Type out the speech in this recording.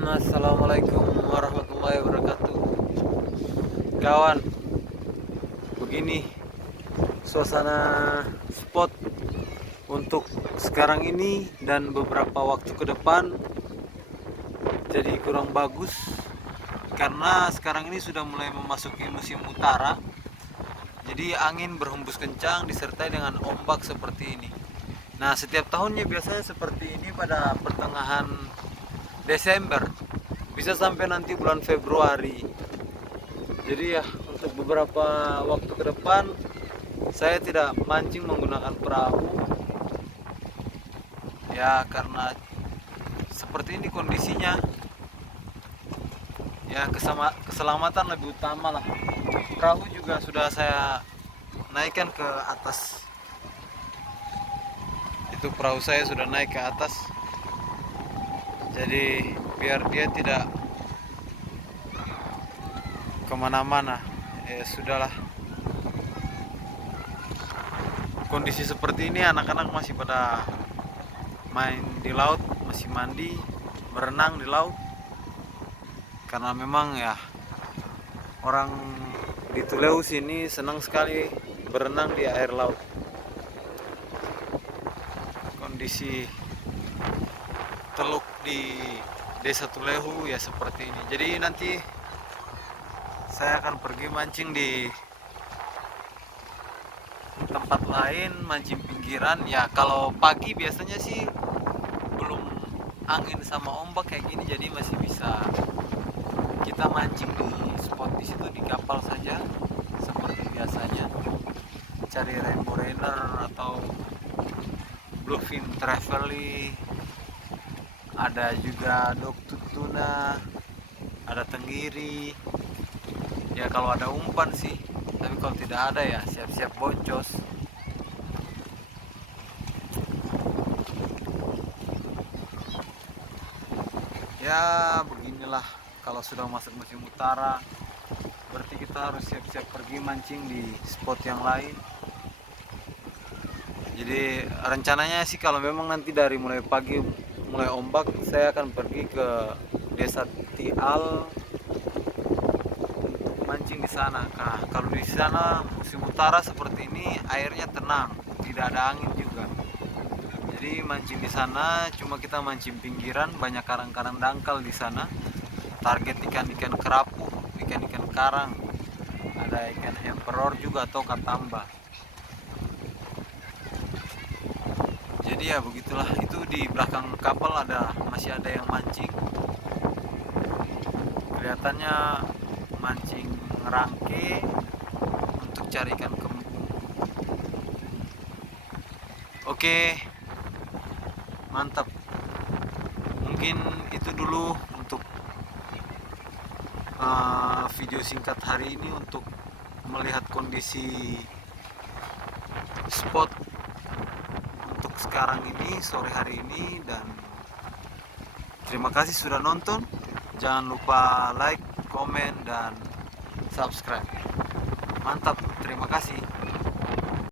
Assalamualaikum warahmatullahi wabarakatuh. Kawan, begini suasana spot untuk sekarang ini dan beberapa waktu ke depan jadi kurang bagus karena sekarang ini sudah mulai memasuki musim utara. Jadi angin berhembus kencang disertai dengan ombak seperti ini. Nah, setiap tahunnya biasanya seperti ini pada pertengahan Desember, bisa sampai nanti bulan Februari. Jadi ya, untuk beberapa waktu ke depan saya tidak mancing menggunakan perahu ya, karena seperti ini kondisinya ya, keselamatan lebih utama lah. Perahu juga sudah saya naikkan ke atas. Itu perahu saya sudah naik ke atas, jadi biar dia tidak kemana-mana. Ya sudahlah, kondisi seperti ini anak-anak masih pada main di laut, masih mandi, berenang di laut, karena memang ya orang di Tuleu sini senang sekali berenang di air laut. Kondisi teluk di Desa Tulehu ya seperti ini. Jadi nanti saya akan pergi mancing di tempat lain, mancing pinggiran ya. Kalau pagi biasanya sih belum angin sama ombak kayak gini, jadi masih bisa kita mancing di spot di situ, di kapal saja seperti biasanya, cari rainbow runner atau bluefin trevally, ada juga dogtooth tuna, ada tenggiri ya kalau ada umpan sih. Tapi kalau tidak ada ya siap-siap boncos. Ya beginilah, kalau sudah masuk musim utara berarti kita harus siap-siap pergi mancing di spot yang lain. Jadi rencananya sih kalau memang nanti dari mulai pagi mulai ombak, saya akan pergi ke Desa Tial untuk mancing di sana. Nah, kalau di sana musim utara seperti ini airnya tenang, tidak ada angin juga. Jadi mancing di sana cuma kita mancing pinggiran, banyak karang-karang dangkal di sana. Target ikan-ikan kerapu, ikan-ikan karang, ada ikan emperor juga atau katamba. Jadi ya begitulah, itu di belakang kapal masih ada yang mancing. Kelihatannya mancing ngerangke untuk cari ikan kembung. Oke, mantap. Mungkin itu dulu untuk video singkat hari ini untuk melihat kondisi spot untuk sekarang ini, sore hari ini. Dan terima kasih sudah nonton. Jangan lupa like, komen, dan subscribe. Mantap, terima kasih.